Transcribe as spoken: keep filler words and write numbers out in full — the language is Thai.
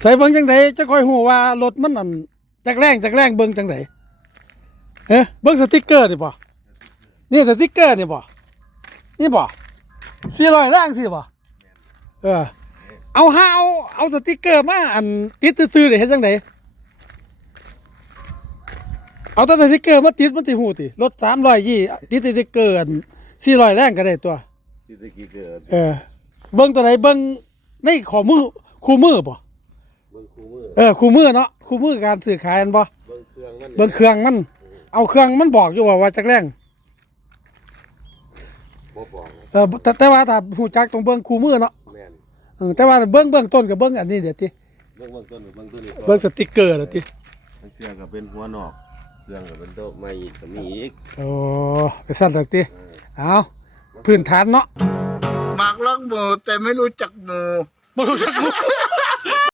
ใส่เบิ่งจังไดจะค่อยฮู้ว่ารถมันอันจักแรงจักแรงเบิ่งจังไดเอ๊ะเบิ่งสติ๊กเกอร์นี่บ่นี่สติ๊กเกอร์นี่บ่นี่บ่สี่ร้อยแรงสิบ่เออเอาหาเอาเอาสติ๊กเกอร์มาอันติดซื่อๆได้เฮ็ดจังไดเอาแต่สติ๊กเกอร์มาติดมันสิฮู้ติรถสามร้อยยี่ติดสติ๊กเกอร์อันสี่ร้อยแรงก็ได้ตัวที่ตะกี้เกิดเออเบิ่งตัวไหนเบิ่งในข้อมือคู่มือบ่เบิ่งคู่มือเออคู่มือเนาะคู่มือการซื้อขายอันบ่เบิ่งเครื่องมันเบิ่งเครื่องมันเอาเครื่องมันบอกอยู่ว่าว่าจักแรงบ่บอกเออแต่แต่ว่าถ้าฮู้จักต้องเบิ่งคู่มือเนาะแม่นเออแต่ว่าเบิ่งเบิ่งต้นก็เบิ่งอันนี้เดี๋ยวติเบิ่งเบิ่งต้นเบิ่งต้นนี้เบิ่งสติ๊กเกอร์เดี๋ยวติเครื่องก็เป็นหัวนอกเครื่องก็เป็นโต๊ะไม้ก็มีอีกโอ้ไปสั่นเดี๋ยวติเอาพื้นฐานเนาะหมากลักหมูแต่ไม่รู้จักหมูบ่รู้จักหมู่